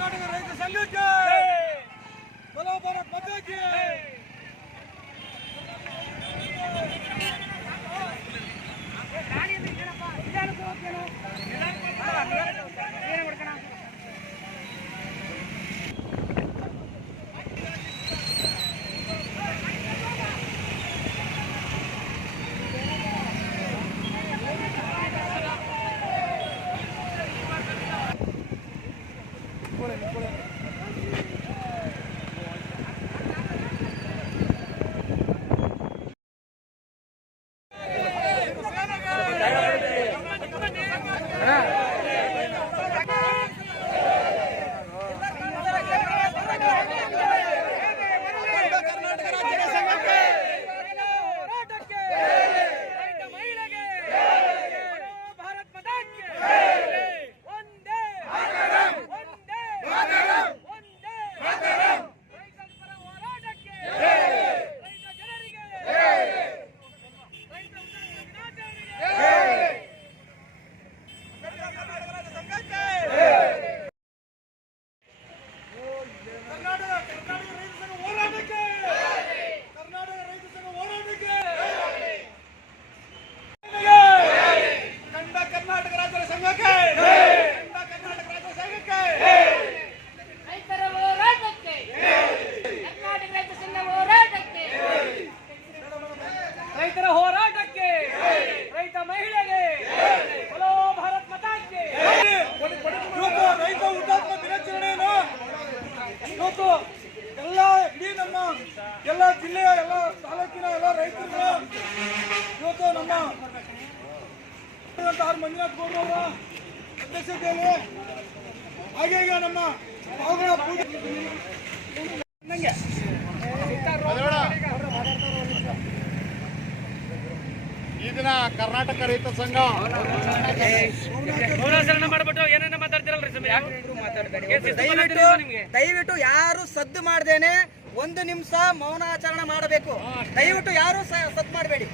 ಕರ್ನಾಟಕ ರೈತ ಸಂಘಕ್ಕೆ ಬಲೋ ಭಾರತ್ ಮತಕ್ಕೆ ಕರ್ನಾಟಕ ರಾಜ್ಯ ಸಂಘಕ್ಕೆ ಹೋರಾಟಕ್ಕೆ ರೈತ ಮಹಿಳೆಗೆ ಭಾರತ್ ಮತಾಕ್ಕೆ ಒಂದೇ ಒಂದೇ ಒಂದೇ ರೈತರ ಪರ ಹೋರಾಟಕ್ಕೆ ರೈತ ಜನರಿಗೆ ರೈತ ದಿನಾಚರಣೆಗೆ ಕರ್ನಾಟಕ ಕರ್ನಾಟಕ ರೈತ ಸಂಘ ಹೋರಾಟಕ್ಕೆ ಕರ್ನಾಟಕ ರೈತ ಸಂಘ ಹೋರಾಟಕ್ಕೆ ಕಂಡ ಕರ್ನಾಟಕ ರಾಜ್ಯ ಸಂಘಕ್ಕೆ ಕಂಡ ಕರ್ನಾಟಕ ರಾಜ್ಯ ಸಂಘಕ್ಕೆ ರೈತರ ಹೋರಾಟಕ್ಕೆ ಕರ್ನಾಟಕ ರೈತ ಸಂಘ ಹೋರಾಟಕ್ಕೆ ರೈತರ ಹೋರಾಟಕ್ಕೆ ರೈತ ಮಹಿಳೆಗೆ. ಬಲೋ ಭಾರತ್ ಮತಾಕ್ಕೆ ಇವತ್ತು ರೈತ ಹುತಾತ್ಮ ದಿನಾಚರಣೆಯನ್ನು ಇವತ್ತು ಎಲ್ಲ ಇಡೀ ನಮ್ಮ ಎಲ್ಲ ಜಿಲ್ಲೆಯ ಎಲ್ಲ ತಾಲೂಕಿನ ಎಲ್ಲ ರೈತರು ಇವತ್ತು ನಮ್ಮ ಆರ್ ಮಂಜುನಾಥ್ ಗೌಡ್ರವರ ಅಧ್ಯಕ್ಷತೆಯಲ್ಲಿ ಹಾಗೆ ಈಗ ನಮ್ಮ ಪೂಜೆ ಈ ದಿನ ಕರ್ನಾಟಕ ರೈತ ಸಂಘ. ಮೌನಾಚರಣೆ ಮಾಡ್ಬಿಟ್ಟು ಏನೇನ ಮಾತಾಡ್ತಿರಲ್ರಿ ಸಮಯ ದಯವಿಟ್ಟು ದಯವಿಟ್ಟು ಯಾರು ಸದ್ದು ಮಾಡದೇನೆ ಒಂದು ನಿಮಿಷ ಮೌನಾಚರಣೆ ಮಾಡಬೇಕು. ದಯವಿಟ್ಟು ಯಾರು ಸ- ಸದ್ದು ಮಾಡಬೇಡಿ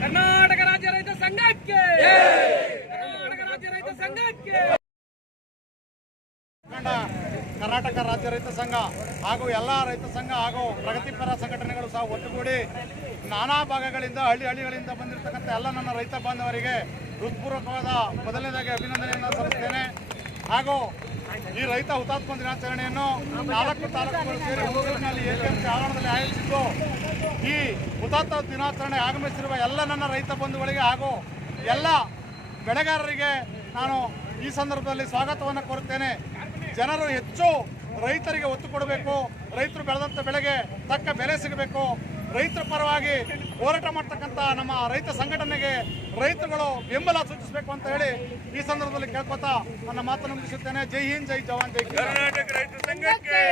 ಕರ್ನಾಟಕ ರಾಜ್ಯ ರೈತ ಸಂಘಕ್ಕೆ ಕರ್ನಾಟಕ ರಾಜ್ಯ ರೈತ ಸಂಘಕ್ಕೆ ಕಂಡ ಕರ್ನಾಟಕ ರಾಜ್ಯ ರೈತ ಸಂಘ ಹಾಗೂ ಎಲ್ಲ ರೈತ ಸಂಘ ಹಾಗೂ ಪ್ರಗತಿಪರ ಸಂಘಟನೆಗಳು ಸಹ ಒಟ್ಟುಗೂಡಿ ನಾನಾ ಭಾಗಗಳಿಂದ, ಹಳ್ಳಿ ಹಳ್ಳಿಗಳಿಂದ ಬಂದಿರತಕ್ಕಂಥ ಎಲ್ಲ ನನ್ನ ರೈತ ಬಾಂಧವರಿಗೆ ಹೃತ್ಪೂರ್ವಕವಾದ ಮೊದಲನೇದಾಗಿ ಅಭಿನಂದನೆಯನ್ನು ಸಲ್ಲಿಸ್ತೇನೆ. ಹಾಗೂ ಈ ರೈತ ಹುತಾತ್ಮ ದಿನಾಚರಣೆಯನ್ನು ನಾಲ್ಕು ತಾಲೂಕುಗಳು ಸೇರಿ ಊರಿನಲ್ಲಿ ಎಪಿಎಂಸಿ ಆವರಣದಲ್ಲಿ ಆಯೋಜಿಸಿದ್ದು, ಈ ಹುತಾತ್ಮ ದಿನಾಚರಣೆ ಆಗಮಿಸಿರುವ ಎಲ್ಲ ನನ್ನ ರೈತ ಬಂಧುಗಳಿಗೆ ಹಾಗೂ ಎಲ್ಲ ಬೆಳೆಗಾರರಿಗೆ ನಾನು ಈ ಸಂದರ್ಭದಲ್ಲಿ ಸ್ವಾಗತವನ್ನು ಕೋರುತ್ತೇನೆ. ಜನರು ಹೆಚ್ಚು ರೈತರಿಗೆ ಒತ್ತು ಕೊಡಬೇಕು. ರೈತರು ಬೆಳೆದಂಥ ಬೆಳೆಗೆ ತಕ್ಕ ಬೆಲೆ ಸಿಗಬೇಕು. ರೈತರ ಪರವಾಗಿ ಹೋರಾಟ ಮಾಡ್ತಕ್ಕಂಥ ನಮ್ಮ ರೈತ ಸಂಘಟನೆಗೆ ರೈತರುಗಳು ಬೆಂಬಲ ಸೂಚಿಸಬೇಕು ಅಂತ ಹೇಳಿ ಈ ಸಂದರ್ಭದಲ್ಲಿ ಕೇಳ್ಕೊತಾ ನನ್ನ ಮಾತನ್ನು ಮುಗಿಸುತ್ತೇನೆ. ಜೈ ಹಿಂದ್ ಜೈ ಜವಾನ್ ಜೈ ಕರ್ನಾಟಕ ರೈತ ಸಂಘಕ್ಕೆ.